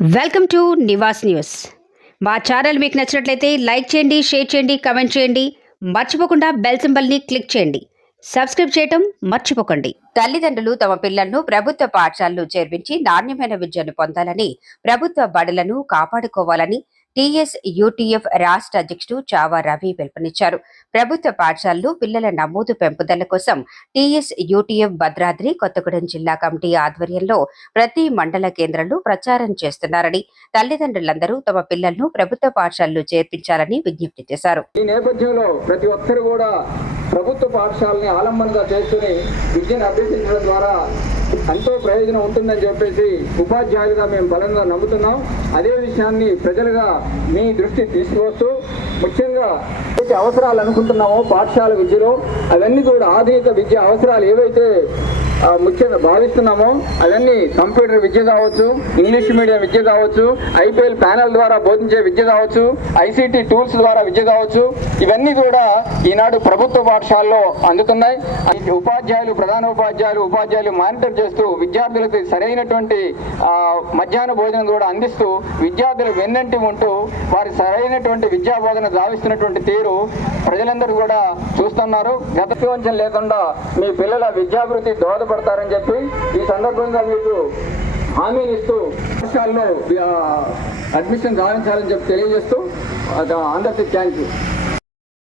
Welcome to Niwas news. మా channel మీకు నచ్చినట్లయితే లైక్ చేయండి షేర్ చేయండి కమెంట్ చేయండి. మర్చిపోకుండా బెల్ సింబల్ని క్లిక్ చేయండి. సబ్స్క్రైబ్ చేయటం మర్చిపోకండి. తల్లిదండ్రులు తమ పిల్లలను ప్రభుత్వ పాఠశాలలో చేర్పించి నాణ్యమైన విద్యను పొందాలని ప్రభుత్వ బడులను కాపాడుకోవాలని టీఎస్ యూటీఎఫ్ రాష్ట్ర అధ్యక్షుడు చావా రవి పిలుపునిచ్చారు. ప్రభుత్వ పాఠశాలలు పిల్లల నమోదు పెంపుదల కోసం టీఎస్ యూటీఎఫ్ భద్రాద్రి కొత్తగూడెం జిల్లా కమిటీ ఆధ్వర్యంలో ప్రతి మండల కేంద్రంలో ప్రచారం చేస్తున్నారని తల్లిదండ్రులందరూ తమ పిల్లలను ప్రభుత్వ పాఠశాలలో చేర్పించాలని విజ్ఞప్తి చేశారు. ఈ నేపథ్యంలో ప్రతి ఒక్కరు కూడా ప్రభుత్వ పాఠశాలని ఆలంబనగా చేసుకుని విద్యను అభ్యసించడం ద్వారా ఎంతో ప్రయోజనం ఉంటుందని చెప్పేసి ఉపాధ్యాయులుగా మేము బలంగా నమ్ముతున్నాం. అదే విషయాన్ని ప్రజలుగా మీ దృష్టి తీసుకువస్తూ ముఖ్యంగా అవసరాలు అనుకుంటున్నామో పాఠశాల విద్యలో అవన్నీ కూడా ఆధునిక విద్య అవసరాలు ఏవైతే ముఖ్యంగా భావిస్తున్నామో. అవన్నీ కంప్యూటర్ విద్య కావచ్చు ఇంగ్లీష్ మీడియం విద్య కావచ్చు ఐపీఎల్ ప్యానల్ ద్వారా బోధించే విద్య కావచ్చు ఐసీటీ టూల్స్ ద్వారా విద్య కావచ్చు ఇవన్నీ కూడా ఈనాడు ప్రభుత్వ పాఠశాలలో అందుతున్నాయి. ఉపాధ్యాయులు ప్రధాన ఉపాధ్యాయులు ఉపాధ్యాయులు మానిటర్ చేస్తూ విద్యార్థులకు సరైనటువంటి మధ్యాహ్న భోజనం కూడా అందిస్తూ విద్యార్థులు వెన్నంటి ఉంటూ వారి సరైనటువంటి విద్యా బోధన గావిస్తున్నటువంటి తీరు ప్రజలందరూ కూడా చూస్తున్నారు. గత లేకుండా మీ పిల్లల విద్యాభివృద్ధి దోహదపడతారని చెప్పి ఈ సందర్భంగా మీకు హామీని ఇస్తూ పాఠశాలలో అడ్మిషన్ సాధించాలని చెప్పి తెలియజేస్తూ అందరికీ థ్యాంక్ యూ